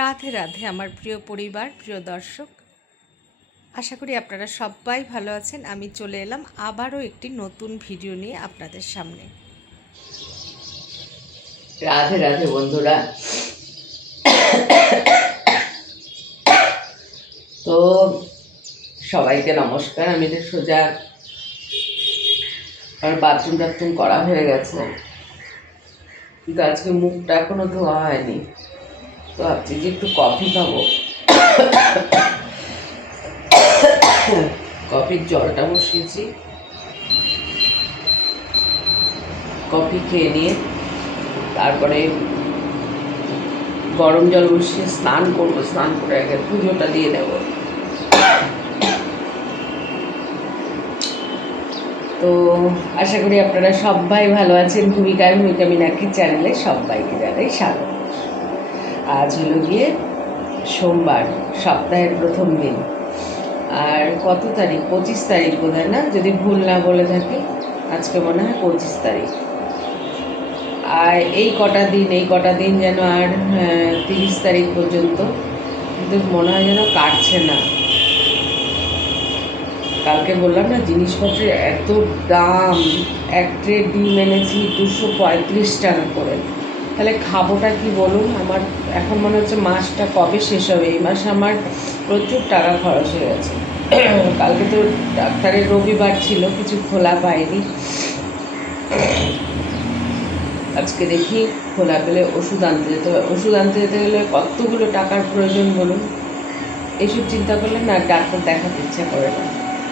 রাধে রাধে আমার প্রিয় পরিবার, প্রিয় দর্শক। আশা করি আপনারা সবাই ভালো আছেন। আমি চলে এলাম আবারও একটি নতুন ভিডিও নিয়ে আপনাদের সামনে। রাধে রাধে বন্ধুরা। তো সবাইকে নমস্কার। আমি তো সোজা আমার বাথরুম টাথরুম করা হয়ে গেছে। কিন্তু আজকে মুখটা এখনও ধোয়া হয়নি। ভাবছি যে একটু কফি খাব। কফির জলটা বসিয়েছি। কফি খেয়ে নিয়ে তারপরে গরম জল বসিয়ে স্নান করব, স্নান করে আগে পুজোটা দিয়ে দেব। তো আশা করি আপনারা সবাই ভালো আছেন। ভূমিকায়, ভূমিকা মিনাক্ষী চ্যানেলে সবাইকে জানাই স্বাগত। আজ হলো গিয়ে সোমবার, সপ্তাহের প্রথম দিন। আর কত তারিখ? পঁচিশ তারিখ বোধ না? যদি ভুল না বলে থাকি, আজকে মনে হয় পঁচিশ তারিখ। আর এই কটা দিন, এই কটা দিন যেন আর তিরিশ তারিখ পর্যন্ত, কিন্তু মনে হয় যেন কাটছে না। কালকে বললাম না, জিনিসপত্রের এত দাম, এক ট্রে ডিম এনেছি দুশো পঁয়ত্রিশ টাকা করে। তাহলে খাবোটা কি বলুন? আমার এখন মনে হচ্ছে মাসটা কবে শেষ হবে? এই মাসে আমার প্রচুর টাকা খরচ হয়ে গেছে। কালকে তো ডাক্তারের রবিবার ছিল, কিছু খোলা পাইনি। আজকে দেখি খোলা পেলে ওষুধ আনতে যেতে হবে। ওষুধ আনতে যেতে গেলে কতগুলো টাকার প্রয়োজন বলুন? এইসব চিন্তা করলে না ডাক্তার দেখাতে ইচ্ছা করে না।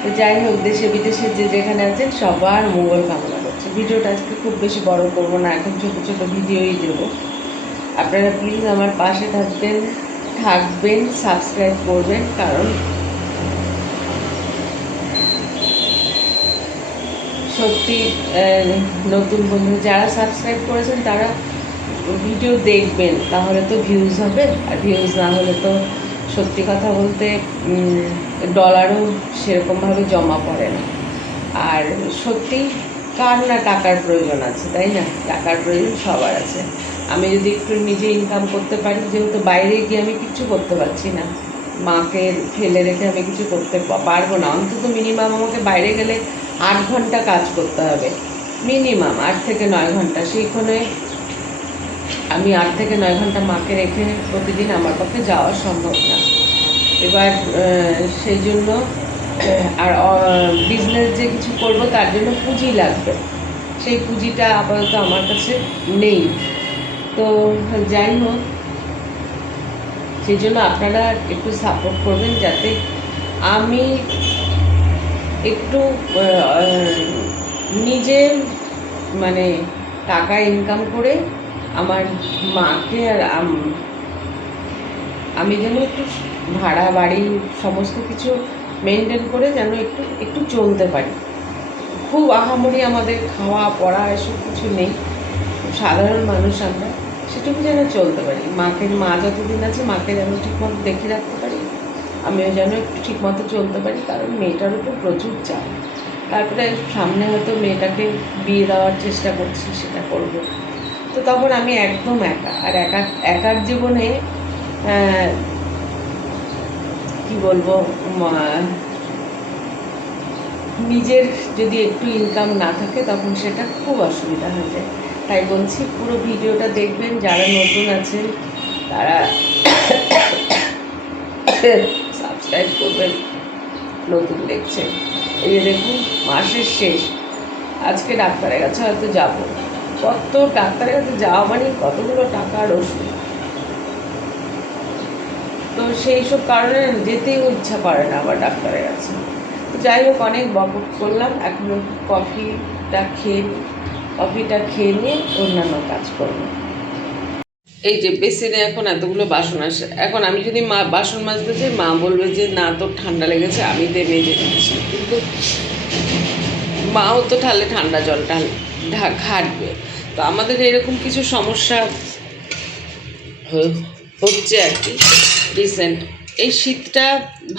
তো যাই হোক দেশে বিদেশে যে যেখানে আছেন, সবার মঙ্গল কামনা। ভিডিওটা আজকে খুব বেশি বড় করব না, এখন ছোটো ছোটো ভিডিওই দেবো। আপনারা প্লিজ আমার পাশে থাকবেন থাকবেন সাবস্ক্রাইব করবেন, কারণ সত্যি নতুন বন্ধু যারা সাবস্ক্রাইব করেছেন তারা ভিডিও দেখবেন, তাহলে তো ভিউজ হবে, আর ভিউজ না হলে তো সত্যি কথা বলতে ডলারও সেরকমভাবে জমা পড়ে না। আর সত্যি কার না টাকার প্রয়োজন আছে, তাই না? টাকার প্রয়োজন সবার আছে। আমি যদি একটু নিজে ইনকাম করতে পারি, যেহেতু বাইরে গিয়ে আমি কিছু করতে পারছি না। মাকে ফেলে রেখে আমি কিছু করতে পারব না। অন্তত মিনিমাম আমাকে বাইরে গেলে আট ঘণ্টা কাজ করতে হবে। মিনিমাম আট থেকে নয় ঘণ্টা। সেইখানে আমি আট থেকে নয় ঘণ্টা মাকে রেখে প্রতিদিন আমার পক্ষে যাওয়া সম্ভব না। এবার সেই জন্য আর বিজনেস যে কিছু করব তার জন্য পুঁজি লাগবে। সেই পুঁজিটা আপাতত আমার কাছে নেই। তো যাই হোক, সেই জন্য আপনারা একটু সাপোর্ট করবেন যাতে আমি একটু নিজে মানে টাকা ইনকাম করে আমার মাকে আর আমি যেন একটু ভাড়া বাড়ি সমস্ত কিছু মেনটেন করে যেন একটু একটু চলতে পারি। খুব আহামরি আমাদের খাওয়া, পড়া এসব কিছু নেই। সাধারণ মানুষ আমরা, সেটুকু যেন চলতে পারি। মাকে, মা যতদিন আছে, মাকে যেন ঠিকমতো দেখে রাখতে পারি। আমিও যেন একটু ঠিকমতো চলতে পারি, কারণ মেয়েটার উপর প্রচুর চাপ। তারপরে সামনে হয়তো মেয়েটাকে বিয়ে দেওয়ার চেষ্টা করছি, সেটা করব। তো তখন আমি একদম একা। আর একা, একার জীবনে কি বলব নিজের যদি একটু ইনকাম না থাকে, তখন সেটা খুব অসুবিধা হয়ে যায়। তাই বলছি, পুরো ভিডিওটা দেখবেন, যারা নতুন আছেন, তারা সাবস্ক্রাইব করবেন, নতুন দেখছেন। এই যে দেখুন, মাসের শেষ। আজকে ডাক্তারের কাছে হয়তো যাব। কত ডাক্তারের কাছে যাওয়া মানে কতগুলো টাকার ওষুধ? তো সেই সব কারণে যেতেও ইচ্ছা করে না আবার ডাক্তারের কাছে। তো যাই হোক, অনেক বকট করলাম। এখন কফিটা খেয়ে কফিটা খেয়ে নিয়ে অন্যান্য কাজ করব। এই যে বেসিনে এখন এতগুলো বাসন আসে। এখন আমি যদি মা বাসন মাজতে চাই মা বলবে যে, না, তোর ঠান্ডা লেগেছে, আমি দিয়ে মেজে দিচ্ছি। কিন্তু মাও তো ঠালে ঠান্ডা জল ঢাল ঘাটবে। তো আমাদের এরকম কিছু সমস্যা হচ্ছে আর কি। রিসেন্ট এই শীতটা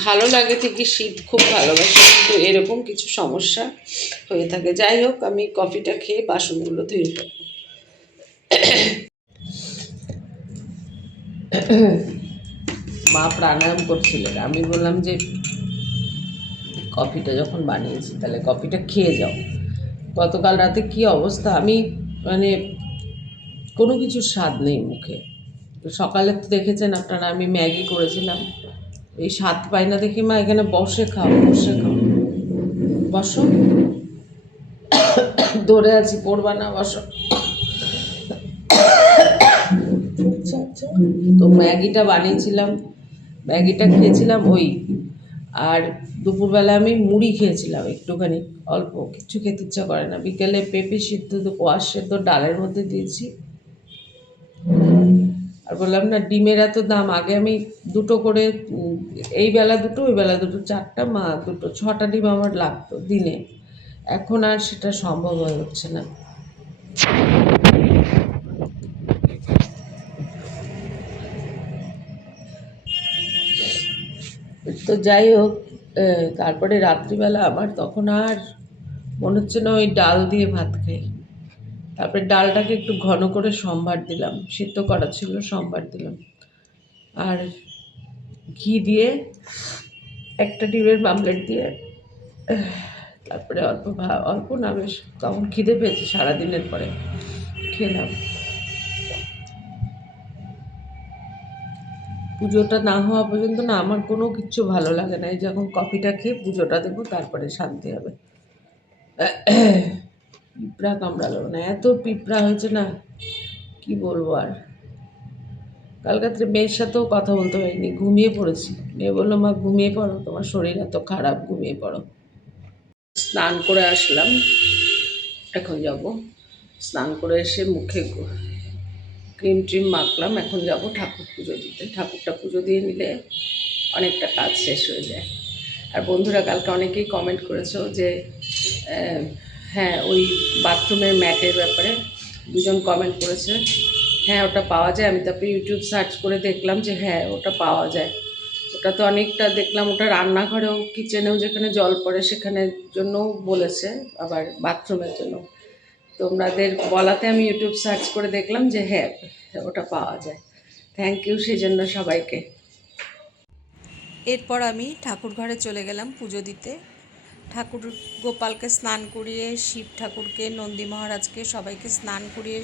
ভালো লাগে ঠিকই, শীত খুব ভালোবাসি, কিন্তু এরকম কিছু সমস্যা হয়ে থাকে। যাই হোক, আমি কফিটা খেয়ে বাসনগুলো ধুয়ে ফেলব মা প্রাণায়াম করছিলেন আমি বললাম যে কফিটা যখন বানিয়েছি, তাহলে কফিটা খেয়ে যাও। গতকাল রাতে কি অবস্থা? আমি মানে কোনো কিছুর স্বাদ নেই মুখে। সকালে তো দেখেছেন আপনারা, আমি ম্যাগি করেছিলাম। এই স্বাদ পাই না দেখি মা এখানে বসে খাও বসে খাও। বসো। ধরে আছি, পড়বা না, বসো। আচ্ছা আচ্ছা। তো ম্যাগিটা বানিয়েছিলাম, ম্যাগিটা খেয়েছিলাম ওই, আর দুপুরবেলা আমি মুড়ি খেয়েছিলাম একটুখানি, অল্প, কিছু খেতে ইচ্ছা করে না। বিকেলে পেঁপে সিদ্ধ, তো কোয়াশ সেদ্ধ, ডালের মধ্যে দিয়েছি। আর বললাম, না, ডিমের এত দাম, আগে আমি দুটো করে, এই বেলা দুটো, ওই বেলা দুটো, চারটা, মা দুটো, ছটা ডিম আমার লাগতো দিনে। এখন আর সেটা সম্ভব হয়ে উঠছে না। তো যাই হোক তারপরে রাত্রিবেলা আমার তখন আর মনে হচ্ছে না ওই ডাল দিয়ে ভাত খাই। তারপরে ডালটাকে একটু ঘন করে সম্ভার দিলাম। সিদ্ধ করা ছিল, সম্ভার দিলাম। আর ঘি দিয়ে একটা ডিমের মামলেট দিয়ে, তারপরে অল্প ভা- অল্প না বেশ তখন খিদে পেয়েছে সারাদিনের পরে। খেলাম। পুজোটা না হওয়া পর্যন্ত না আমার কোনো কিচ্ছু ভালো লাগে না। এই যখন কফিটা খেয়ে পুজোটা দেবো, তারপরে শান্তি হবে। পিঁপড়া কামড়ালো না, এত পিঁপড়া হয়েছে না, কি বলব আর? কাল রাত্রে মেয়ের সাথেও কথা বলতে পারিনি ঘুমিয়ে পড়েছি। মেয়ে বলল, মা, ঘুমিয়ে পড়ো, তোমার শরীর এত খারাপ, ঘুমিয়ে পড়ো। স্নান করে আসলাম, এখন যাব। স্নান করে এসে মুখে ক্রিম ট্রিম মাখলাম, এখন যাব ঠাকুর পুজো দিতে। ঠাকুরটা পুজো দিয়ে নিলে অনেকটা কাজ শেষ হয়ে যায়। আর বন্ধুরা, কালকে অনেকেই কমেন্ট করেছ যে হ্যাঁ ওই বাথরুমের ম্যাটের ব্যাপারে দুজন কমেন্ট করেছে। হ্যাঁ ওটা পাওয়া যায়। আমি তারপরে ইউটিউব সার্চ করে দেখলাম যে হ্যাঁ ওটা পাওয়া যায়। ওটা তো অনেকটা দেখলাম, ওটা রান্নাঘরেও কিচেনেও যেখানে জল পড়ে সেখানের জন্যও বলেছে, আবার বাথরুমের জন্য। তোমাদের বলাতে আমি ইউটিউব সার্চ করে দেখলাম যে হ্যাঁ ওটা পাওয়া যায়। থ্যাংক ইউ সেই জন্য সবাইকে। এরপর আমি ঠাকুর ঘরে চলে গেলাম পুজো দিতে। ঠাকুর গোপালকে স্নান করিয়ে শিব ঠাকুরকে নন্দী মহারাজকে সবাইকে স্নান করিয়ে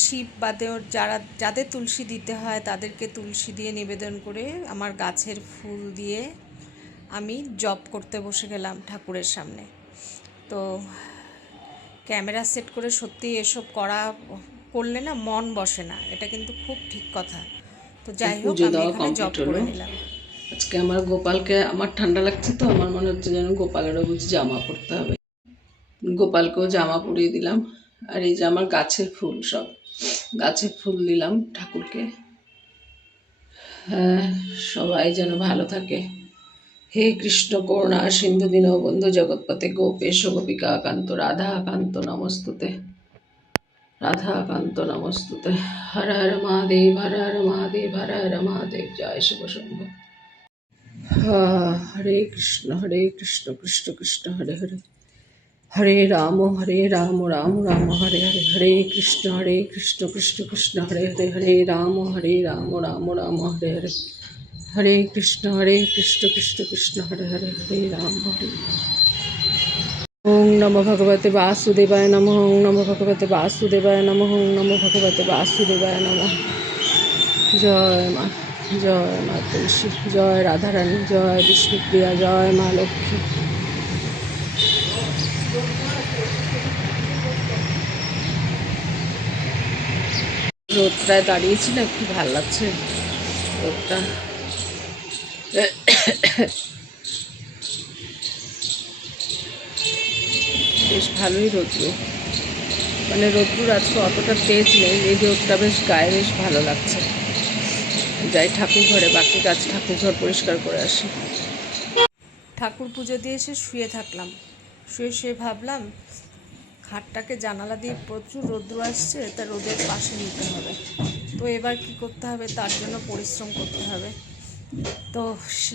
শিব বাদেও যারা যাদের তুলসী দিতে হয় তাদেরকে তুলসী দিয়ে নিবেদন করে আমার গাছের ফুল দিয়ে আমি জপ করতে বসে গেলাম ঠাকুরের সামনে। তো ক্যামেরা সেট করে সত্যি এসব করা করলে না মন বসে না এটা কিন্তু খুব ঠিক কথা। তো যাই হোক আমি এখানে জপ করে নিলাম। আজকে আমার গোপালকে আমার ঠান্ডা লাগছে তো, আমার মনে হচ্ছে যেন গোপালেরও বুঝি জামা পরতে হবে। গোপালকেও জামা পরিয়ে দিলাম, আর এই যে আমার গাছের ফুল সব, গাছের ফুল দিলাম ঠাকুরকে। হ্যাঁ সবাই যেন ভালো থাকে। হে কৃষ্ণ করুণা, সিন্ধু দীনবন্ধু জগৎপথে, গোপেশ গোপিকা কান্ত রাধা কান্ত নমস্তুতে। রাধা কান্ত নমস্তুতে। হর হর মহাদেব, হর হর মহাদেব, হর হর মহাদেব, জয় শুভ শম্ভ। হা- হরে কৃষ্ণ হরে কৃষ্ণ কৃষ্ণ কৃষ্ণ হরে হরে হরে রাম হরে রাম রাম রাম হরে হরে হরে কৃষ্ণ হরে কৃষ্ণ কৃষ্ণ কৃষ্ণ হরে হরে হরে রাম হরে রাম রাম রাম হরে হরে হরে কৃষ্ণ হরে কৃষ্ণ কৃষ্ণ কৃষ্ণ হরে হরে হরে রাম হরে ওং নমো ভগবতে বাসুদেবায় নমঃ ওং নমো ভগবতে বাসুদেবায় নমঃ ওং নমো ভগবতে বাসুদেবায় নমঃ জয় মা জয় মা তুলসী, জয় রাধারানী জয় বিষ্ণুপ্রিয়া জয় মা লক্ষ্মী। রোদটায় দাঁড়িয়েছি না কি ভালো লাগছে রোদটা? বেশ ভালোই রৌদ্র। মানে রৌদ্রুর আজকে অতটা তেজ নেই এই রোদটা বেশ গায়ে বেশ ভালো লাগছে। যাই ঠাকুর ঘরে বাকি কাজ ঠাকুর ঘর পরিষ্কার করে আসি। ঠাকুর পুজো দিয়ে এসে শুয়ে থাকলাম। শুয়ে শুয়ে ভাবলাম খাটটাকে জানালা দিয়ে প্রচুর রোদ্র আসছে, তা রোদের পাশে নিতে হবে। তো এবার কি করতে হবে? তার জন্য পরিশ্রম করতে হবে। তো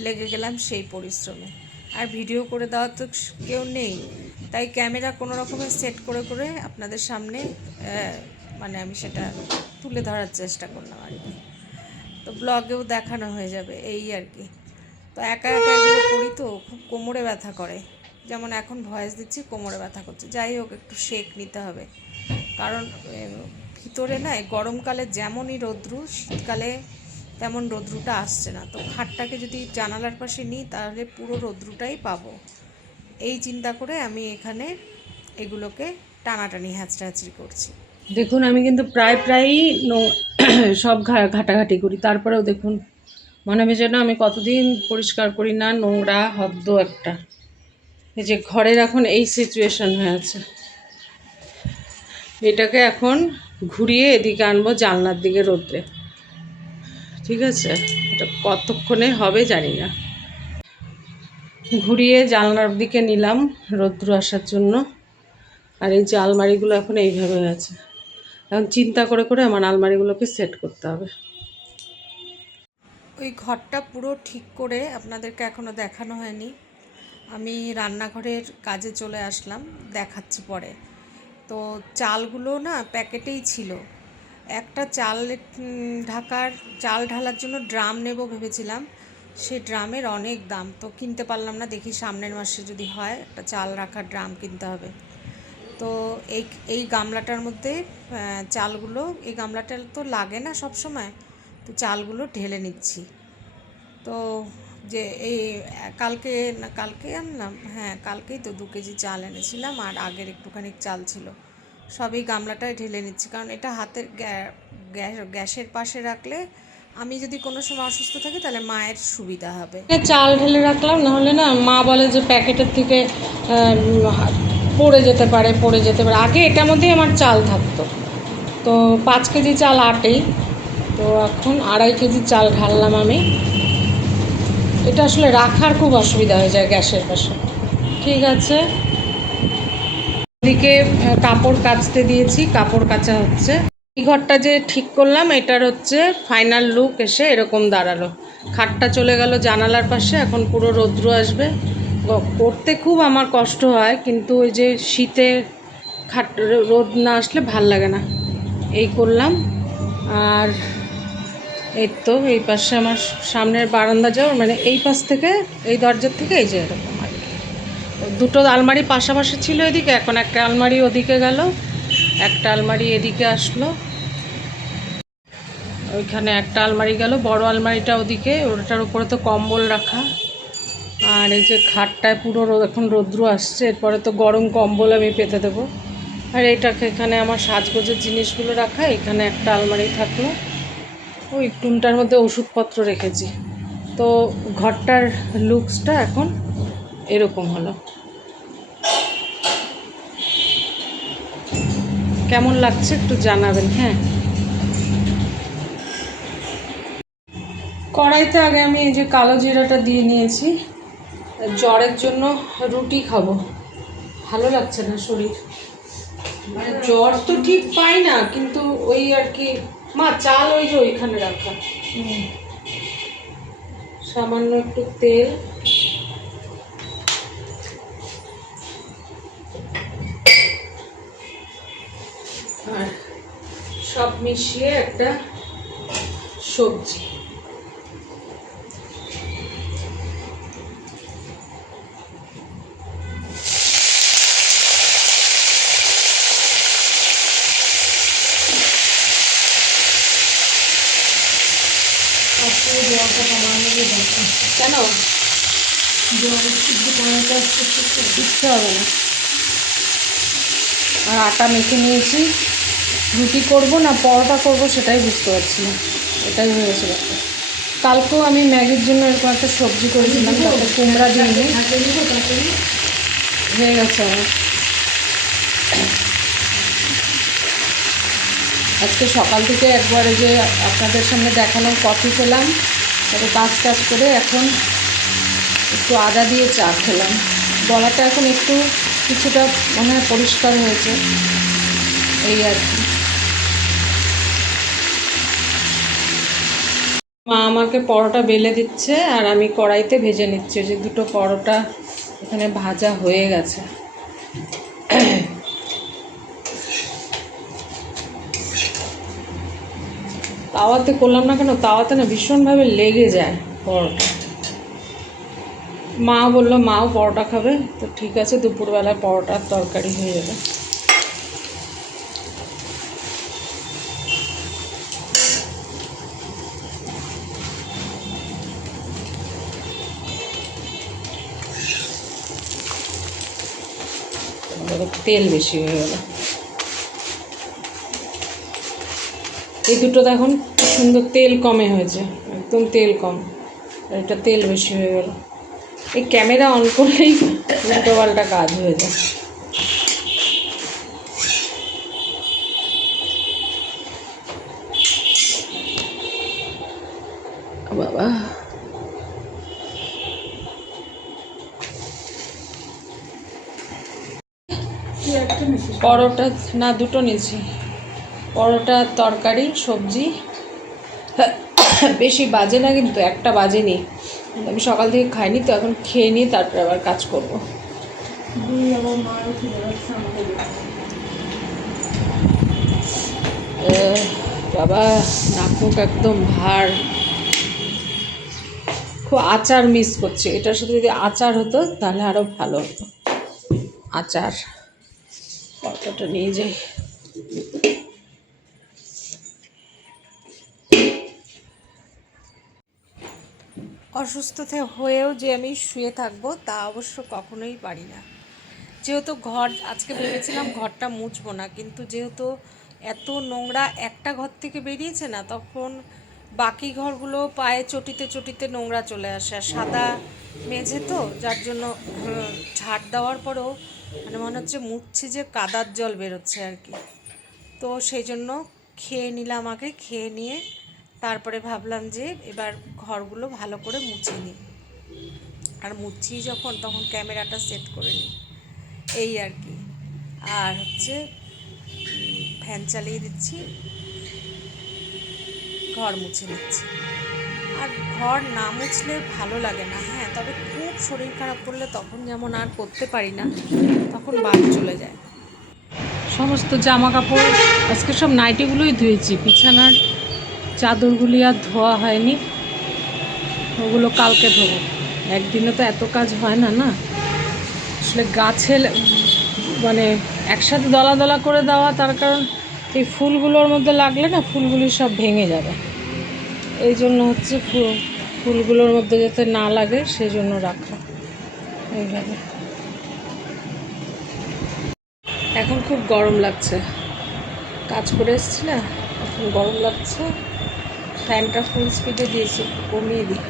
লেগে গেলাম সেই পরিশ্রমে। আর ভিডিও করে দেওয়া তো কেউ নেই। তাই ক্যামেরা কোনো রকমে সেট করে করে আপনাদের সামনে মানে আমি সেটা তুলে ধরার চেষ্টা করলাম আর কি। তো ব্লগেও দেখানো হয়ে যাবে, এই আর কি। তো একা একা এগুলো করি তো, খুব কোমরে ব্যথা করে। যেমন এখন ভয়েস দিচ্ছি, কোমরে ব্যথা করছে। যাই হোক, একটু শেক নিতে হবে। কারণ ভিতরে না গরমকালে যেমনই রৌদ্রু, শীতকালে তেমন রৌদ্রুটা আসছে না। তো খাটটাকে যদি জানালার পাশে নিই, তাহলে পুরো রৌদ্রুটাই পাবো। এই চিন্তা করে আমি এখানে এগুলোকে টানাটানি হ্যাঁচড়াহাচড়ি করছি। দেখুন, আমি কিন্তু প্রায় প্রায়ই সব ঘাটাঘাটি করি। তারপরেও দেখুন, মনে হবে যেন আমি কতদিন পরিষ্কার করি না, নোংরা হদ্দ একটা। এই যে ঘরের এখন এই সিচুয়েশন হয়ে আছে। এটাকে এখন ঘুরিয়ে এদিকে আনব জানলার দিকে রোদ্রে। ঠিক আছে? এটা কতক্ষণে হবে জানি না। ঘুরিয়ে জানলার দিকে নিলাম রৌদ্র আসার জন্য। আর এই যে আলমারিগুলো এখন এইভাবে আছে। এখন চিন্তা করে করে আমার আলমারিগুলোকে সেট করতে হবে। ওই ঘরটা পুরো ঠিক করে আপনাদেরকে এখনও দেখানো হয়নি। আমি রান্নাঘরের কাজে চলে আসলাম, দেখাচ্ছি পরে। তো চালগুলো না প্যাকেটেই ছিল। একটা চাল ঢাকার চাল ঢালার জন্য ড্রাম নেব ভেবেছিলাম। সে ড্রামের অনেক দাম, তো কিনতে পারলাম না, দেখি সামনের মাসে যদি হয়, একটা চাল রাখার ড্রাম কিনতে হবে। তো এই এই গামলাটার মধ্যে চালগুলো, এই গামলাটা তো লাগে না সব সময়, তো চালগুলো ঢেলে নিচ্ছি। তো যে এই, কালকে না, কালকে আনলাম হ্যাঁ কালকেই তো দু কেজি চাল এনেছিলাম, আর আগের একটুখানি চাল ছিল। সবই গামলাটায় ঢেলে নিচ্ছি, কারণ এটা হাতের গ্যা- গ্যাস- গ্যাসের পাশে রাখলে আমি যদি কোনো সময় অসুস্থ থাকি, তাহলে মায়ের সুবিধা হবে। চাল ঢেলে রাখলাম, নাহলে না মা বলে যে প্যাকেটের থেকে পড়ে যেতে পারে, পড়ে যেতে পারে। আগে এটার মধ্যেই আমার চাল থাকতো। তো পাঁচ কেজি চাল আটেই। তো এখন আড়াই কেজি চাল ঢাললাম আমি। এটা আসলে রাখার খুব অসুবিধা হয়ে যায় গ্যাসের পাশে। ঠিক আছে। এদিকে কাপড় কাচতে দিয়েছি। কাপড় কাচা হচ্ছে। এই ঘরটা যে ঠিক করলাম, এটার হচ্ছে ফাইনাল লুক এসে এরকম দাঁড়াল। খাটটা চলে গেল জানালার পাশে, এখন পুরো রৌদ্র আসবে। করতে খুব আমার কষ্ট হয়, কিন্তু ওই যে শীতে খাট, রোদ না আসলে ভালো লাগে না। এই করলাম। আর এই তো, এই পাশে আমার সামনের বারান্দা যাওয়ার মানে এই পাশ থেকে, এই দরজার থেকে এই যে এরকম আর কি। দুটো আলমারি পাশাপাশি ছিল এদিকে, এখন একটা আলমারি ওদিকে গেল, একটা আলমারি এদিকে আসলো। ওইখানে একটা আলমারি গেল, বড় আলমারিটা ওদিকে, ওটার উপরে তো কম্বল রাখা। আর এই যে খাটটায় পুরো এখন রৌদ্র আসছে, এরপরে তো গরম কম্বল আমি পেতে দেবো। আর এইটাকে এখানে আমার সাজগোজের জিনিসগুলো রাখা, এখানে একটা আলমারি থাকল। ওই টুনটার মধ্যে ওষুধপত্র রেখেছি। তো ঘরটার লুকসটা এখন এরকম হলো। কেমন লাগছে একটু জানাবেন হ্যাঁ? কড়াইতে আগে আমি এই যে কালো জিরাটা দিয়ে নিয়েছি। জ্বরের জন্য রুটি খাব। ভালো লাগছে না শরীর। মানে জ্বর তো ঠিক পাই না কিন্তু ওই আর কি মা চাল ওই যে ওইখানে রাখা। সামান্য একটু তেল। আর সব মিশিয়ে একটা সবজি। দিতে হবে না। আর আটা মেখে নিয়েছি। রুটি করব না, পরোটা করব সেটাই বুঝতে পারছি না। এটাই হয়েছে ব্যাপার। কালকেও আমি ম্যাগির জন্য এরকম একটা সবজি করেছিলাম, তাতে কুমড়া দিয়ে হয়ে গেছে আমার। আজকে সকাল থেকে একবারে যে আপনাদের সামনে দেখালাম কফি খেলাম তারপর কাজ টাজ করে এখন একটু আদা দিয়ে চা খেলাম। গলাটা এখন একটু কিছুটা মনে হয় পরিষ্কার হয়েছে। এই আর কি। মা আমাকে পরোটা বেলে দিচ্ছে আর আমি কড়াইতে ভেজে নিচ্ছি। যে দুটো পরোটা এখানে ভাজা হয়ে গেছে। তাওয়াতে করলাম না কেন? তাওয়াতে না ভীষণভাবে লেগে যায় পরোটা। মা বলল, মাও পরোটা খাবে? তো ঠিক আছে, দুপুরবেলায় পরোটার তরকারি হয়ে যাবে। তেল বেশি হয়ে গেল। এই দুটো দেখুন সুন্দর তেল কমে হয়েছে, একদম তেল কম। এটা তেল বেশি হয়ে গেল। এই ক্যামেরা অন করলেই উল্টো পাল্টা কাজ হয়ে যায়। বাবা। পরোটা না, দুটো নিয়েছি। পরোটা, তরকারি, সবজি। বেশি বাজে না, কিন্তু একটা বাজেনি। আমি সকাল থেকে খাইনি, তো এখন খেয়ে নিয়ে তারপরে আবার কাজ করব। বাবা নাক মুখ একদম ভার। খুব আচার মিস করছে। এটার সাথে যদি আচার হতো, তাহলে আরও ভালো হতো। আচার, পরোটাটা নিয়ে যাই। অসুস্থ হয়েও যে আমি শুয়ে থাকব, তা অবশ্য কখনোই পারি না। যেহেতু ঘর, আজকে ভেবেছিলাম ঘরটা মুছবো না, কিন্তু যেহেতু এত নোংরা একটা ঘর থেকে বেরিয়েছে না, তখন বাকি ঘরগুলো পায়ে চটিতে চটিতে নোংরা চলে আসে। আর সাদা মেঝে তো, যার জন্য ঝাড় দেওয়ার পরেও মানে মনে হচ্ছে মুছছি যে কাদার জল বেরোচ্ছে আর কি। তো সেই জন্য খেয়ে নিলাম আগে, খেয়ে নিয়ে তারপরে ভাবলাম যে এবার ঘরগুলো ভালো করে মুছে নিই। আর মুছছি যখন তখন ক্যামেরাটা সেট করে নিই। এই আর কি। আর হচ্ছে ফ্যান চালিয়ে দিচ্ছি। ঘর মুছে নিচ্ছি। আর ঘর না মুছলে ভালো লাগে না হ্যাঁ তবে খুব শরীর খারাপ করলে তখন যেমন আর করতে পারি না, তখন বাদ চলে যায়। সমস্ত জামা কাপড় আজকে সব নাইটিগুলোই ধুয়েছি, বিছানার চাদরগুলি আর ধোয়া হয়নি। ওগুলো কালকে ধোবো। একদিনে তো এত কাজ হয় না না? আসলে গাছে মানে একসাথে দলা দলা করে দেওয়া, তার কারণ এই ফুলগুলোর মধ্যে লাগলে না ফুলগুলি সব ভেঙে যাবে। এই জন্য হচ্ছে ফুল, ফুলগুলোর মধ্যে যাতে না লাগে সেই জন্য রাখা। এইভাবে। এখন খুব গরম লাগছে। কাজ করে এসেছি না? এখন গরম লাগছে। ফ্যানটা ফুল স্পিডে দিয়েছি, কমিয়ে দিই।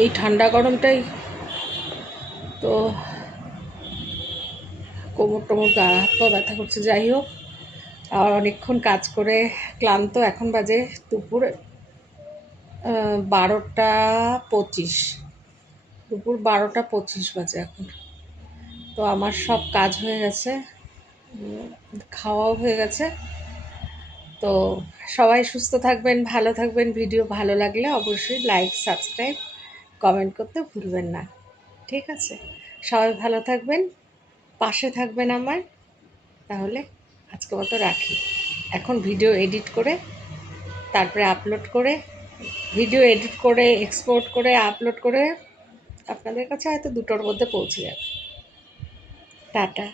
এই ঠান্ডা গরমটাই। তো কোমর টোমর গা হাত পা ব্যথা করছে, যাই হোক। আর অনেকক্ষণ কাজ করে, ক্লান্ত, এখন বাজে দুপুর বারোটা পঁচিশ। দুপুর বারোটা পঁচিশ বাজে এখন। তো আমার সব কাজ হয়ে গেছে খাওয়াও হয়ে গেছে। তো সবাই সুস্থ থাকবেন, ভালো থাকবেন। ভিডিও ভালো লাগলে অবশ্যই লাইক সাবস্ক্রাইব কমেন্ট করতে ভুলবেন না। ঠিক আছে? সবাই ভালো থাকবেন, পাশে থাকবেন আমার। তাহলে আজকে মতো রাখি। এখন ভিডিও এডিট করে, তারপরে আপলোড করে ভিডিও এডিট করে এক্সপোর্ট করে আপলোড করে আপনাদের কাছে হয়তো দুটোর মধ্যে পৌঁছে যাবে। টাটা।